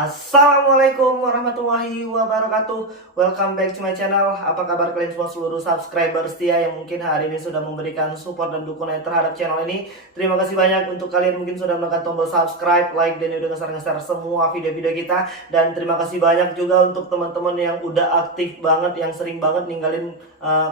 Assalamualaikum warahmatullahi wabarakatuh. Welcome back to my channel. Apa kabar kalian semua seluruh subscriber setia yang mungkin hari ini sudah memberikan support dan dukungan terhadap channel ini. Terima kasih banyak untuk kalian mungkin sudah menekan tombol subscribe, like, dan udah nge-share semua video-video kita. Dan terima kasih banyak juga untuk teman-teman yang udah aktif banget, yang sering banget ninggalin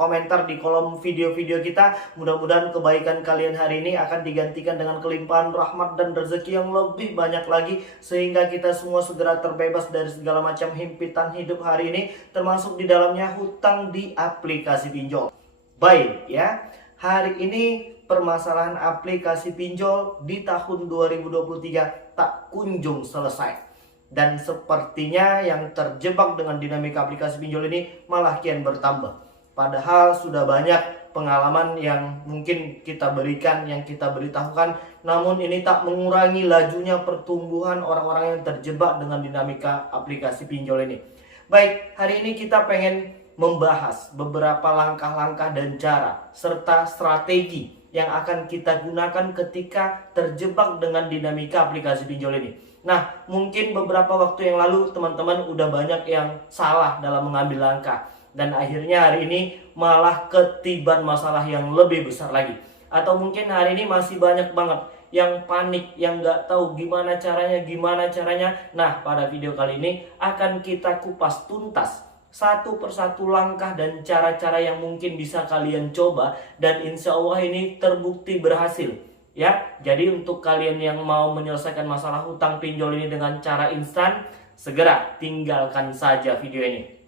komentar di kolom video-video kita. Mudah-mudahan kebaikan kalian hari ini akan digantikan dengan kelimpahan rahmat dan rezeki yang lebih banyak lagi, sehingga kita semua segera terbebas dari segala macam himpitan hidup hari ini, termasuk di dalamnya hutang di aplikasi pinjol. Baik ya, hari ini permasalahan aplikasi pinjol di tahun 2023 tak kunjung selesai. Dan sepertinya yang terjebak dengan dinamika aplikasi pinjol ini malah kian bertambah. Padahal sudah banyak pengalaman yang mungkin kita berikan, yang kita beritahukan, namun ini tak mengurangi lajunya pertumbuhan orang-orang yang terjebak dengan dinamika aplikasi pinjol ini. Baik, hari ini kita pengen membahas beberapa langkah-langkah dan cara serta strategi yang akan kita gunakan ketika terjebak dengan dinamika aplikasi pinjol ini. Nah, mungkin beberapa waktu yang lalu teman-teman udah banyak yang salah dalam mengambil langkah, dan akhirnya hari ini malah ketiban masalah yang lebih besar lagi. Atau mungkin hari ini masih banyak banget yang panik, yang nggak tahu gimana caranya. Nah, pada video kali ini akan kita kupas tuntas satu persatu langkah dan cara-cara yang mungkin bisa kalian coba, dan insya Allah ini terbukti berhasil ya. Jadi untuk kalian yang mau menyelesaikan masalah hutang pinjol ini dengan cara instan, segera tinggalkan saja video ini.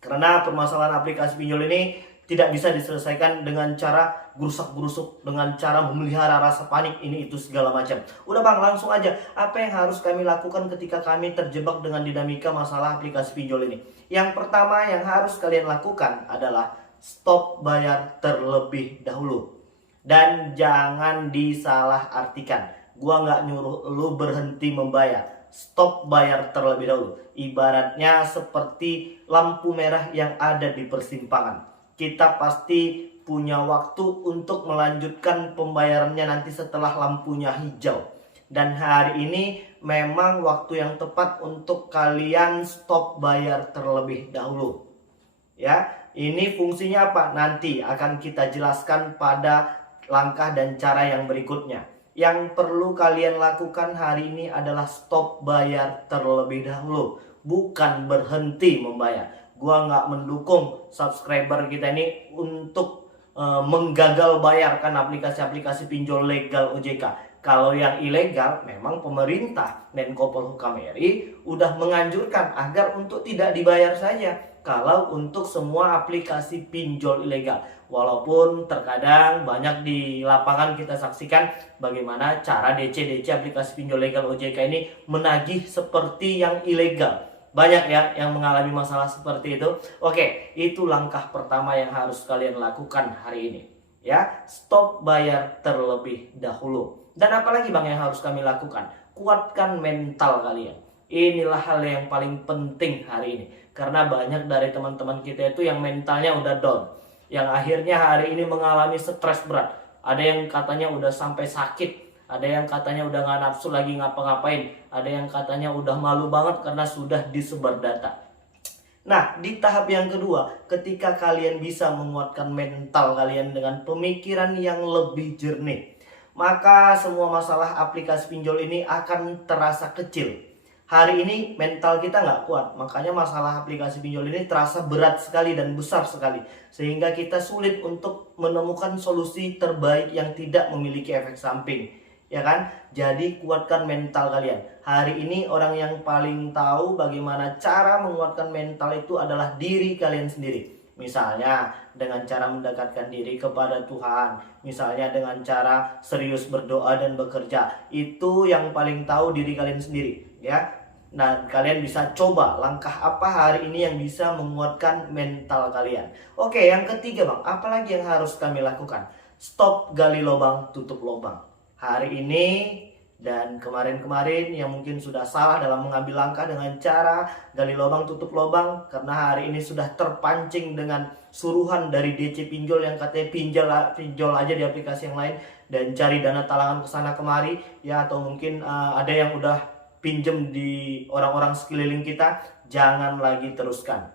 Karena permasalahan aplikasi pinjol ini tidak bisa diselesaikan dengan cara gerusak-gerusuk, dengan cara memelihara rasa panik ini itu segala macam. Udah bang, langsung aja. Apa yang harus kami lakukan ketika kami terjebak dengan dinamika masalah aplikasi pinjol ini? Yang pertama yang harus kalian lakukan adalah stop bayar terlebih dahulu. Dan jangan disalah-artikan. Gua nggak nyuruh lu berhenti membayar. Stop bayar terlebih dahulu. Ibaratnya seperti lampu merah yang ada di persimpangan. Kita pasti punya waktu untuk melanjutkan pembayarannya nanti setelah lampunya hijau. Dan hari ini memang waktu yang tepat untuk kalian stop bayar terlebih dahulu. Ya, ini fungsinya apa? Nanti akan kita jelaskan pada langkah dan cara yang berikutnya. Yang perlu kalian lakukan hari ini adalah stop bayar terlebih dahulu, bukan berhenti membayar. Gua nggak mendukung subscriber kita ini untuk menggagal bayarkan aplikasi-aplikasi pinjol legal OJK. Kalau yang ilegal, memang pemerintah Menko Polhukam RI udah menganjurkan agar untuk tidak dibayar saja. Kalau untuk semua aplikasi pinjol ilegal, walaupun terkadang banyak di lapangan kita saksikan bagaimana cara DC aplikasi pinjol legal OJK ini menagih seperti yang ilegal. Banyak ya yang mengalami masalah seperti itu. Oke, itu langkah pertama yang harus kalian lakukan hari ini. Ya, stop bayar terlebih dahulu. Dan apalagi bang yang harus kami lakukan? Kuatkan mental kalian. Inilah hal yang paling penting hari ini. Karena banyak dari teman-teman kita itu yang mentalnya udah down, yang akhirnya hari ini mengalami stres berat. Ada yang katanya udah sampai sakit, ada yang katanya udah gak nafsu lagi ngapa-ngapain, ada yang katanya udah malu banget karena sudah disebar data. Nah, di tahap yang kedua, ketika kalian bisa menguatkan mental kalian dengan pemikiran yang lebih jernih, maka semua masalah aplikasi pinjol ini akan terasa kecil. Hari ini mental kita nggak kuat, makanya masalah aplikasi pinjol ini terasa berat sekali dan besar sekali, sehingga kita sulit untuk menemukan solusi terbaik yang tidak memiliki efek samping, ya kan? Jadi kuatkan mental kalian. Hari ini orang yang paling tahu bagaimana cara menguatkan mental itu adalah diri kalian sendiri. Misalnya dengan cara mendekatkan diri kepada Tuhan, misalnya dengan cara serius berdoa dan bekerja. Itu yang paling tahu diri kalian sendiri, ya. Nah, kalian bisa coba langkah apa hari ini yang bisa menguatkan mental kalian. Oke, yang ketiga bang, apalagi yang harus kami lakukan? Stop gali lubang, tutup lubang. Hari ini dan kemarin-kemarin yang mungkin sudah salah dalam mengambil langkah dengan cara gali lubang, tutup lubang, karena hari ini sudah terpancing dengan suruhan dari DC pinjol yang katanya pinjol aja di aplikasi yang lain dan cari dana talangan kesana kemari, ya. Atau mungkin ada yang udah pinjem di orang-orang sekeliling kita, jangan lagi teruskan.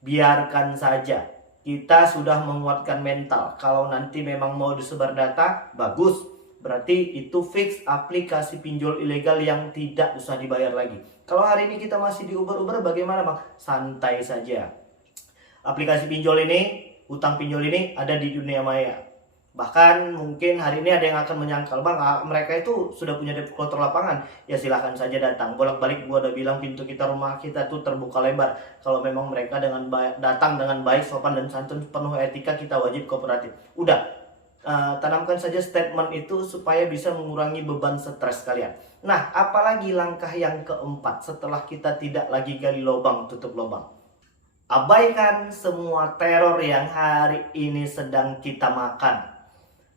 Biarkan saja. Kita sudah menguatkan mental. Kalau nanti memang mau disebar data, bagus. Berarti itu fix aplikasi pinjol ilegal yang tidak usah dibayar lagi. Kalau hari ini kita masih diuber-uber, bagaimana bang? Santai saja. Aplikasi pinjol ini, utang pinjol ini ada di dunia maya. Bahkan mungkin hari ini ada yang akan menyangkal, bang, mereka itu sudah punya debt collector lapangan. Ya silahkan saja datang. Bolak-balik gua udah bilang pintu kita, rumah kita tuh terbuka lebar. Kalau memang mereka datang dengan baik, sopan dan santun, penuh etika, kita wajib kooperatif. Udah, tanamkan saja statement itu supaya bisa mengurangi beban stres kalian. Nah, apalagi langkah yang keempat setelah kita tidak lagi gali lubang tutup lubang. Abaikan semua teror yang hari ini sedang kita makan.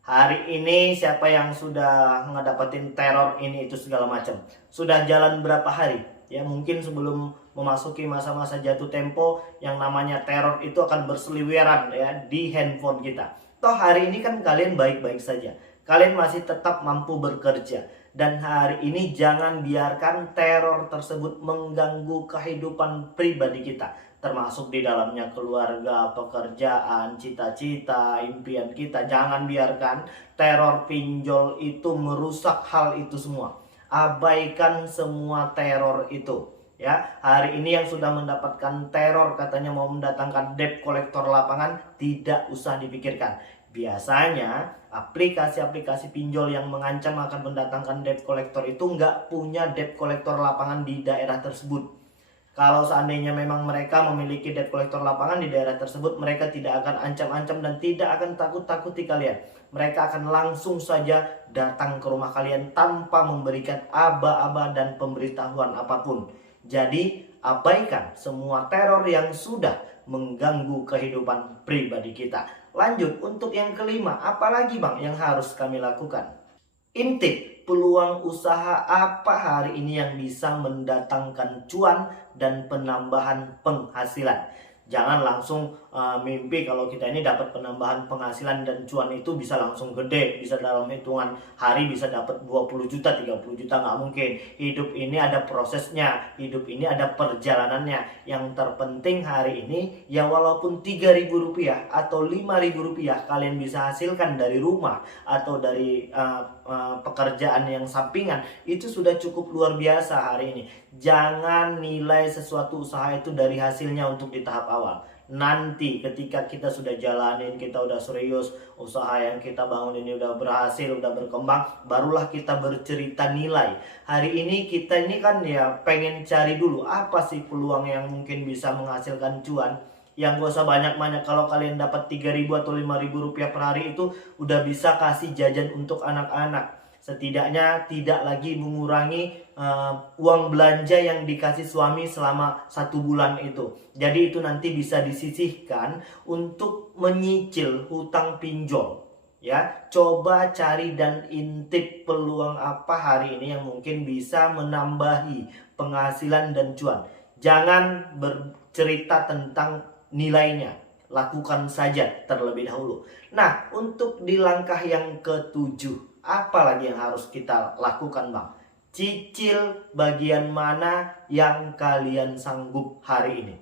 Hari ini siapa yang sudah ngedapetin teror ini itu segala macam. Sudah jalan berapa hari? Ya mungkin sebelum memasuki masa-masa jatuh tempo, yang namanya teror itu akan berseliweran ya di handphone kita. Toh hari ini kan kalian baik-baik saja. Kalian masih tetap mampu bekerja. Dan hari ini jangan biarkan teror tersebut mengganggu kehidupan pribadi kita, termasuk di dalamnya keluarga, pekerjaan, cita-cita, impian kita. Jangan biarkan teror pinjol itu merusak hal itu semua. Abaikan semua teror itu. Ya, hari ini yang sudah mendapatkan teror katanya mau mendatangkan debt collector lapangan, tidak usah dipikirkan. Biasanya aplikasi-aplikasi pinjol yang mengancam akan mendatangkan debt collector itu nggak punya debt collector lapangan di daerah tersebut. Kalau seandainya memang mereka memiliki debt collector lapangan di daerah tersebut, mereka tidak akan ancam-ancam dan tidak akan takut-takuti kalian. Mereka akan langsung saja datang ke rumah kalian tanpa memberikan aba-aba dan pemberitahuan apapun. Jadi abaikan semua teror yang sudah mengganggu kehidupan pribadi kita. Lanjut, untuk yang kelima, apalagi bang yang harus kami lakukan? Intip peluang usaha apa hari ini yang bisa mendatangkan cuan dan penambahan penghasilan. Jangan langsung mimpi kalau kita ini dapat penambahan penghasilan dan cuan itu bisa langsung gede, bisa dalam hitungan hari bisa dapat 20 juta, 30 juta, nggak mungkin. Hidup ini ada prosesnya, hidup ini ada perjalanannya. Yang terpenting hari ini ya walaupun 3.000 rupiah atau 5.000 rupiah kalian bisa hasilkan dari rumah atau dari pekerjaan yang sampingan, itu sudah cukup luar biasa hari ini. Jangan nilai sesuatu usaha itu dari hasilnya untuk di tahap awal. Nanti ketika kita sudah jalanin, kita udah serius, usaha yang kita bangun ini udah berhasil, udah berkembang, barulah kita bercerita nilai. Hari ini kita ini kan ya pengen cari dulu apa sih peluang yang mungkin bisa menghasilkan cuan. Yang gak usah banyak-banyak. Kalau kalian dapat 3.000 atau 5.000 rupiah per hari itu udah bisa kasih jajan untuk anak-anak. Setidaknya tidak lagi mengurangi uang belanja yang dikasih suami selama 1 bulan itu. Jadi itu nanti bisa disisihkan untuk menyicil hutang pinjol. Ya, coba cari dan intip peluang apa hari ini yang mungkin bisa menambahi penghasilan dan cuan. Jangan bercerita tentang nilainya, lakukan saja terlebih dahulu. Nah, untuk di langkah yang ketujuh, apa lagi yang harus kita lakukan bang? Cicil bagian mana yang kalian sanggup hari ini.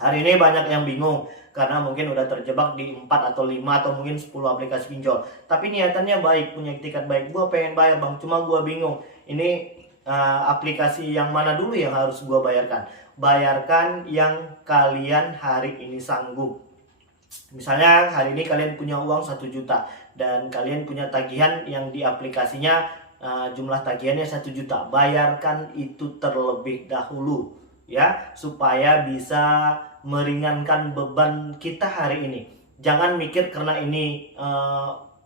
Hari ini banyak yang bingung karena mungkin udah terjebak di 4 atau 5 atau mungkin 10 aplikasi pinjol. Tapi niatannya baik, punya etikat baik. Gua pengen bayar bang, cuma gua bingung. Ini aplikasi yang mana dulu yang harus gua bayarkan? Bayarkan yang kalian hari ini sanggup. Misalnya hari ini kalian punya uang 1 juta dan kalian punya tagihan yang di aplikasinya jumlah tagihannya 1 juta. Bayarkan itu terlebih dahulu ya, supaya bisa meringankan beban kita hari ini. Jangan mikir karena ini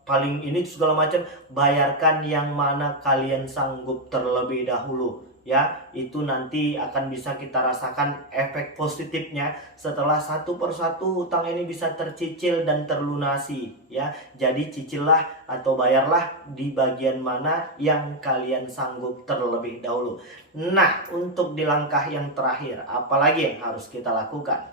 paling ini segala macam. Bayarkan yang mana kalian sanggup terlebih dahulu. Ya, itu nanti akan bisa kita rasakan efek positifnya setelah satu persatu hutang ini bisa tercicil dan terlunasi ya. Jadi cicillah atau bayarlah di bagian mana yang kalian sanggup terlebih dahulu. Nah, untuk di langkah yang terakhir, apalagi yang harus kita lakukan?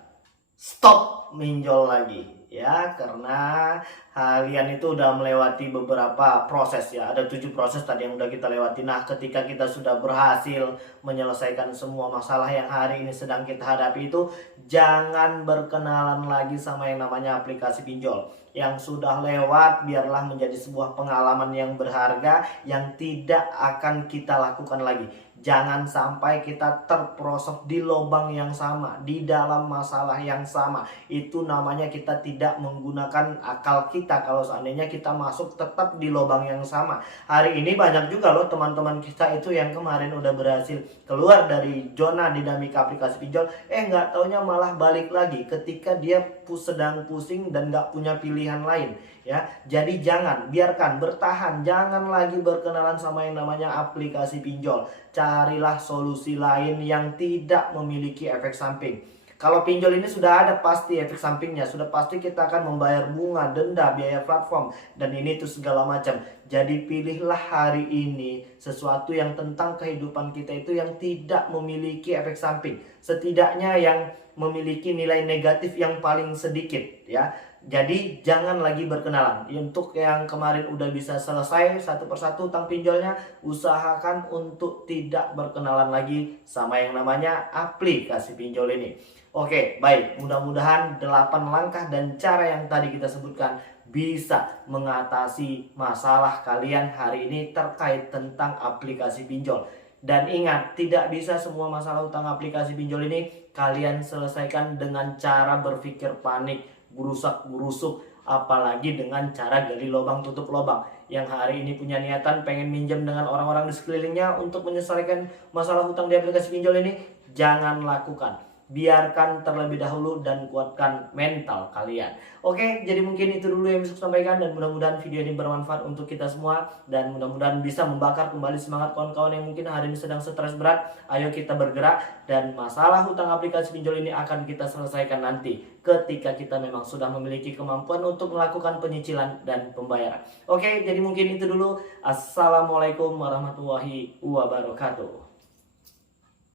stop pinjol lagi ya, karena kalian itu udah melewati beberapa proses ya. Ada 7 proses tadi yang udah kita lewati. Nah, ketika kita sudah berhasil menyelesaikan semua masalah yang hari ini sedang kita hadapi itu, jangan berkenalan lagi sama yang namanya aplikasi pinjol. Yang sudah lewat biarlah menjadi sebuah pengalaman yang berharga yang tidak akan kita lakukan lagi. Jangan sampai kita terperosok di lubang yang sama, di dalam masalah yang sama. Itu namanya kita tidak menggunakan akal kita kalau seandainya kita masuk tetap di lubang yang sama. Hari ini banyak juga loh teman-teman kita itu yang kemarin udah berhasil keluar dari zona dinamika aplikasi pinjol, nggak taunya malah balik lagi ketika dia sedang pusing dan nggak punya pilihan lain ya. Jadi jangan, biarkan, bertahan, jangan lagi berkenalan sama yang namanya aplikasi pinjol. Carilah solusi lain yang tidak memiliki efek samping. Kalau pinjol ini sudah ada pasti efek sampingnya, sudah pasti kita akan membayar bunga, denda, biaya platform, dan ini tuh segala macam. Jadi pilihlah hari ini sesuatu yang tentang kehidupan kita itu yang tidak memiliki efek samping. Setidaknya yang memiliki nilai negatif yang paling sedikit ya. Jadi jangan lagi berkenalan. Untuk yang kemarin udah bisa selesai satu persatu utang pinjolnya, usahakan untuk tidak berkenalan lagi sama yang namanya aplikasi pinjol ini. Oke, baik. Mudah-mudahan 8 langkah dan cara yang tadi kita sebutkan bisa mengatasi masalah kalian hari ini terkait tentang aplikasi pinjol. Dan ingat, tidak bisa semua masalah utang aplikasi pinjol ini kalian selesaikan dengan cara berpikir panik, gurusak-gurusuk, apalagi dengan cara gali lubang tutup lubang. Yang hari ini punya niatan pengen minjem dengan orang-orang di sekelilingnya untuk menyelesaikan masalah hutang di aplikasi pinjol ini, jangan lakukan. Biarkan terlebih dahulu dan kuatkan mental kalian. Oke, jadi mungkin itu dulu yang bisa saya sampaikan, dan mudah-mudahan video ini bermanfaat untuk kita semua, dan mudah-mudahan bisa membakar kembali semangat kawan-kawan yang mungkin hari ini sedang stres berat. Ayo kita bergerak, dan masalah hutang aplikasi pinjol ini akan kita selesaikan nanti ketika kita memang sudah memiliki kemampuan untuk melakukan penyicilan dan pembayaran. Oke, jadi mungkin itu dulu. Assalamualaikum warahmatullahi wabarakatuh.